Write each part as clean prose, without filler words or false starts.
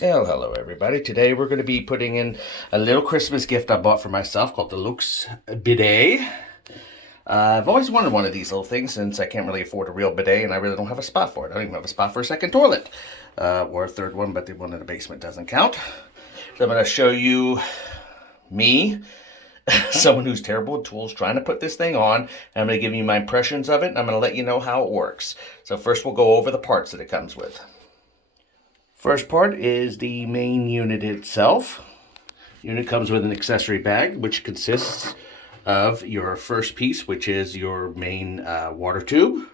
Well, hello everybody. Today we're going to be putting in a little Christmas gift I bought for myself called the Luxe Bidet. I've always wanted one of these little things since I can't really afford a real bidet and I really don't have a spot for it. I don't even have a spot for a second toilet. Or a third one, but the one in the basement doesn't count. So I'm going to show you me, someone who's terrible with tools, trying to put this thing on. I'm going to give you my impressions of it and I'm going to let you know how it works. So first we'll go over the parts that it comes with. First part is the main unit itself. Unit comes with an accessory bag, which consists of your first piece, which is your main water tube,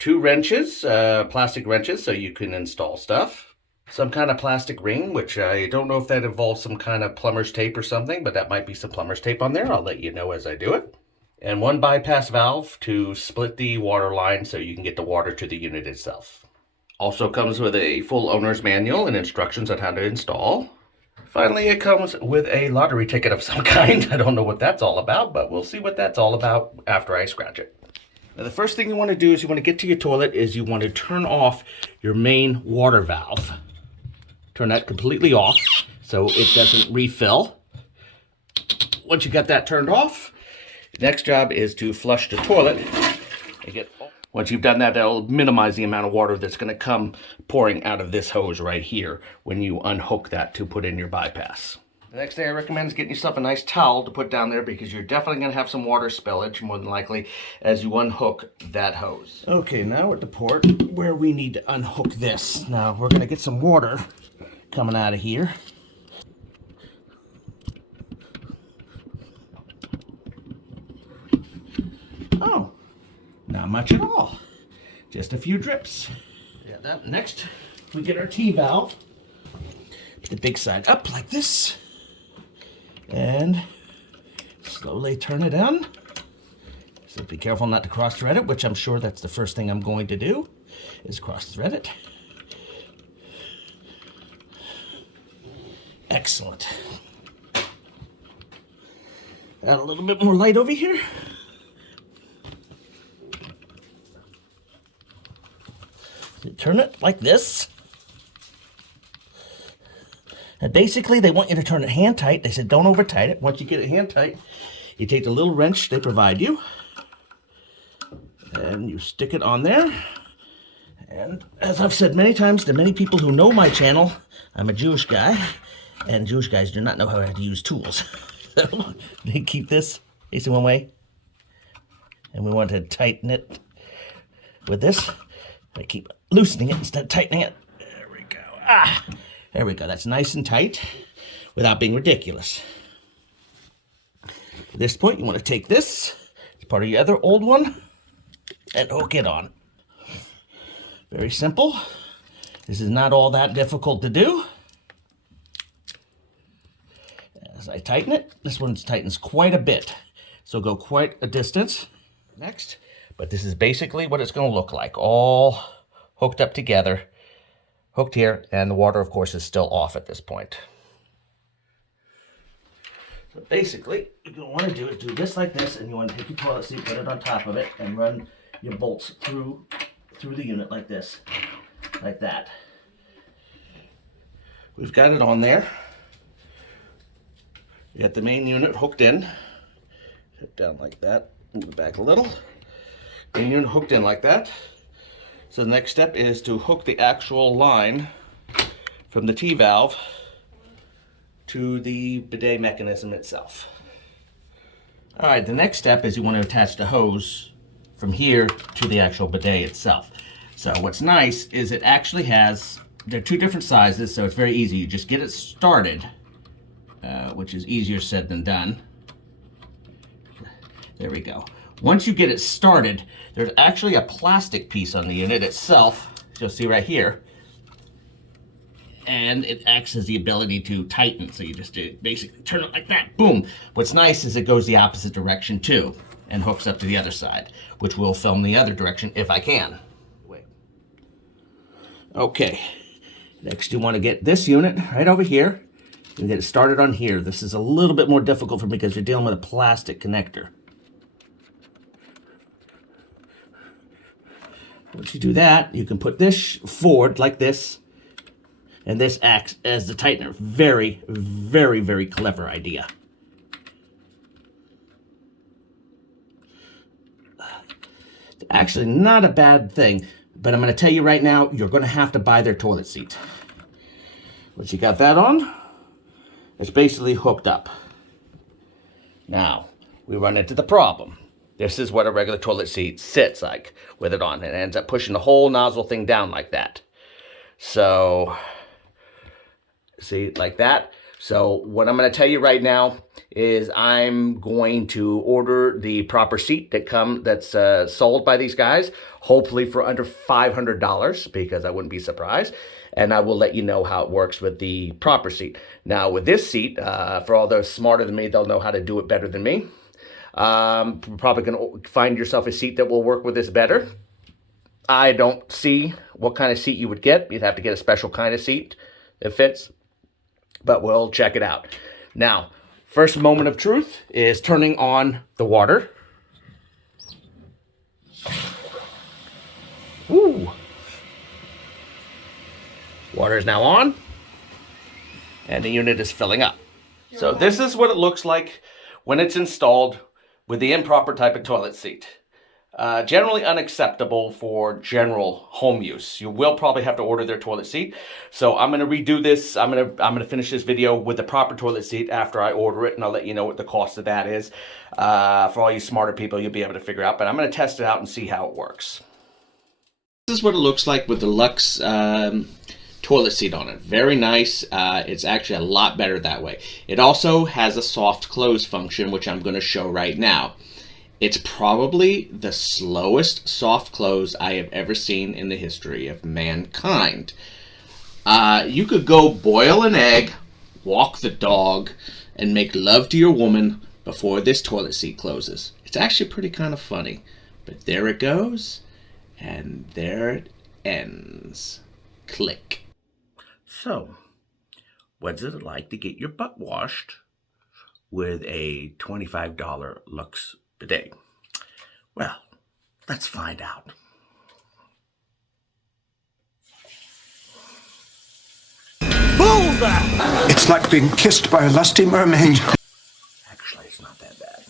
two wrenches, plastic wrenches, so you can install stuff, some kind of plastic ring, which I don't know if that involves some kind of plumber's tape or something, but that might be some plumber's tape on there. I'll let you know as I do it. And one bypass valve to split the water line so you can get the water to the unit itself. Also comes with a full owner's manual and instructions on how to install. Finally, it comes with a lottery ticket of some kind. I don't know what that's all about, but we'll see what that's all about after I scratch it. Now, the first thing you want to do is you want to get to your toilet is you want to turn off your main water valve. Turn that completely off so it doesn't refill. Once you got that turned off, the next job is to flush the toilet. Once you've done that, that'll minimize the amount of water that's going to come pouring out of this hose right here when you unhook that to put in your bypass. The next thing I recommend is getting yourself a nice towel to put down there because you're definitely going to have some water spillage, more than likely, as you unhook that hose. Okay, now we're at the port where we need to unhook this. Now, we're going to get some water coming out of here. Oh. Not much at all. Just a few drips. Yeah, that. Next, we get our T-valve. Put the big side up like this. And slowly turn it down. So be careful not to cross-thread it, which I'm sure that's the first thing I'm going to do, is cross-thread it. Excellent. Add a little bit more light over here. Turn it like this. And basically, they want you to turn it hand tight. They said don't over tight it. Once you get it hand tight, you take the little wrench they provide you, and you stick it on there. And as I've said many times to many people who know my channel, I'm a Jewish guy, and Jewish guys do not know how to use tools. So they keep this facing one way, and we want to tighten it with this. I keep loosening it instead of tightening it. There we go. There we go. That's nice and tight without being ridiculous. At this point, you want to take this, it's part of your other old one, and hook it on. Very simple. This is not all that difficult to do. As I tighten it, this one tightens quite a bit, so go quite a distance. Next. But this is basically what it's going to look like, all hooked up together, hooked here, and the water, of course, is still off at this point. So basically, what you want to do is do this like this, and you want to take your toilet seat, put it on top of it, and run your bolts through the unit like this, like that. We've got it on there. We got the main unit hooked in. Sit down like that, move it back a little. Main unit hooked in like that. So the next step is to hook the actual line from the T-valve to the bidet mechanism itself. All right, the next step is you want to attach the hose from here to the actual bidet itself. So what's nice is it actually has, they're two different sizes, so it's very easy. You just get it started, which is easier said than done. There we go. Once you get it started, there's actually a plastic piece on the unit itself, you'll see right here, and it acts as the ability to tighten. So you just basically turn it like that, boom. What's nice is it goes the opposite direction too, and hooks up to the other side, which will film the other direction if I can. Wait. Okay, next you want to get this unit right over here, and get it started on here. This is a little bit more difficult for me because you're dealing with a plastic connector. Once you do that, you can put this forward like this, and this acts as the tightener. Very, very, very clever idea. It's actually not a bad thing, but I'm going to tell you right now, you're going to have to buy their toilet seat. Once you got that on, it's basically hooked up. Now, we run into the problem. This is what a regular toilet seat sits like with it on. It ends up pushing the whole nozzle thing down like that. So, see, like that. So what I'm going to tell you right now is I'm going to order the proper seat that's sold by these guys, hopefully for under $500, because I wouldn't be surprised. And I will let you know how it works with the proper seat. Now with this seat, for all those smarter than me, they'll know how to do it better than me. Probably going to find yourself a seat that will work with this better. I don't see what kind of seat you would get. You'd have to get a special kind of seat that fits, but we'll check it out. Now, first moment of truth is turning on the water. Woo! Water is now on, and the unit is filling up. So this is what it looks like when it's installed with the improper type of toilet seat. Generally unacceptable for general home use. You will probably have to order their toilet seat. So I'm going to redo this. I'm going to finish this video with the proper toilet seat after I order it, and I'll let you know what the cost of that is. For all you smarter people, you'll be able to figure out, but I'm going to test it out and see how it works. This is what it looks like with the Luxe toilet seat on it. Very nice. It's actually a lot better that way. It also has a soft close function, which I'm going to show right now. It's probably the slowest soft close I have ever seen in the history of mankind. You could go boil an egg, walk the dog, and make love to your woman before this toilet seat closes. It's actually pretty kind of funny. But there it goes, and there it ends. Click. So, what's it like to get your butt washed with a $25 Luxe Bidet? Well, let's find out. Bullseye! It's like being kissed by a lusty mermaid. Actually, it's not that bad.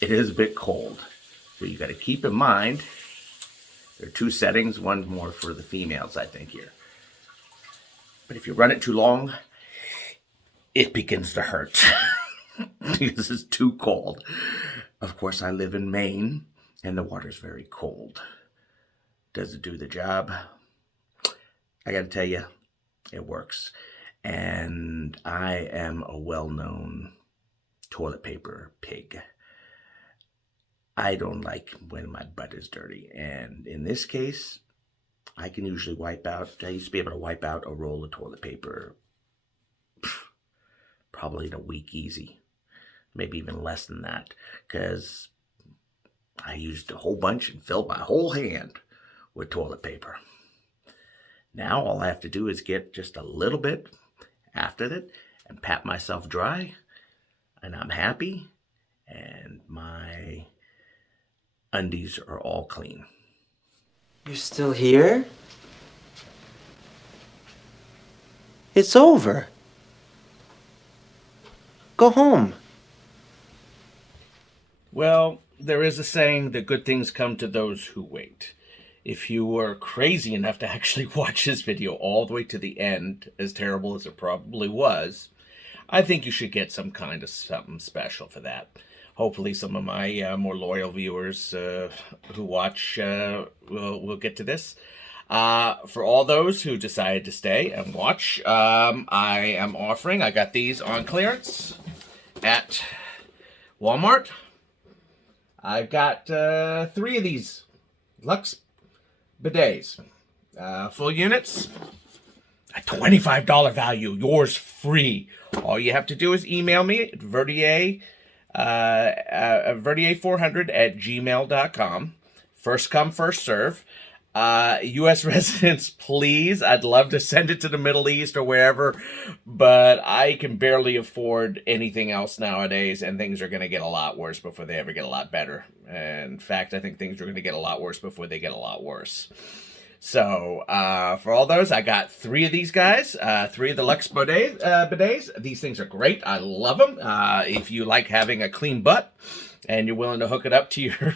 It is a bit cold, so you got to keep in mind there are two settings, one more for the females, I think, here. But if you run it too long, it begins to hurt because it's too cold. Of course, I live in Maine, and the water's very cold. Does it do the job? I got to tell you, it works. And I am a well-known toilet paper pig. I don't like when my butt is dirty. And in this case, I can usually I used to be able to wipe out a roll of toilet paper probably in a week easy. Maybe even less than that, because I used a whole bunch and filled my whole hand with toilet paper. Now all I have to do is get just a little bit after that and pat myself dry, and I'm happy, and my undies are all clean. You're still here? It's over. Go home. Well, there is a saying that good things come to those who wait. If you were crazy enough to actually watch this video all the way to the end, as terrible as it probably was, I think you should get some kind of something special for that. Hopefully some of my more loyal viewers who watch will get to this. For all those who decided to stay and watch, I am offering, I got these on clearance at Walmart. I've got 3 of these Luxe Bidets. Full units, a $25 value, yours free. All you have to do is email me at verdier400@gmail.com. First come, first serve. U.S. residents, please. I'd love to send it to the Middle East or wherever, but I can barely afford anything else nowadays, and things are going to get a lot worse before they ever get a lot better. In fact, I think things are going to get a lot worse before they get a lot worse. So for all those, I got 3 of these guys, 3 of the Luxe bidets. These things are great. I love them. If you like having a clean butt and you're willing to hook it up to your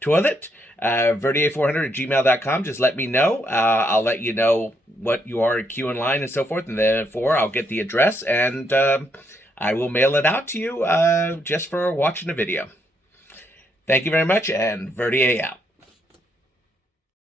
toilet, verdier400@gmail.com. Just let me know. I'll let you know what you are, queue in line and so forth. And then I'll get the address and I will mail it out to you just for watching the video. Thank you very much, and Verdier out.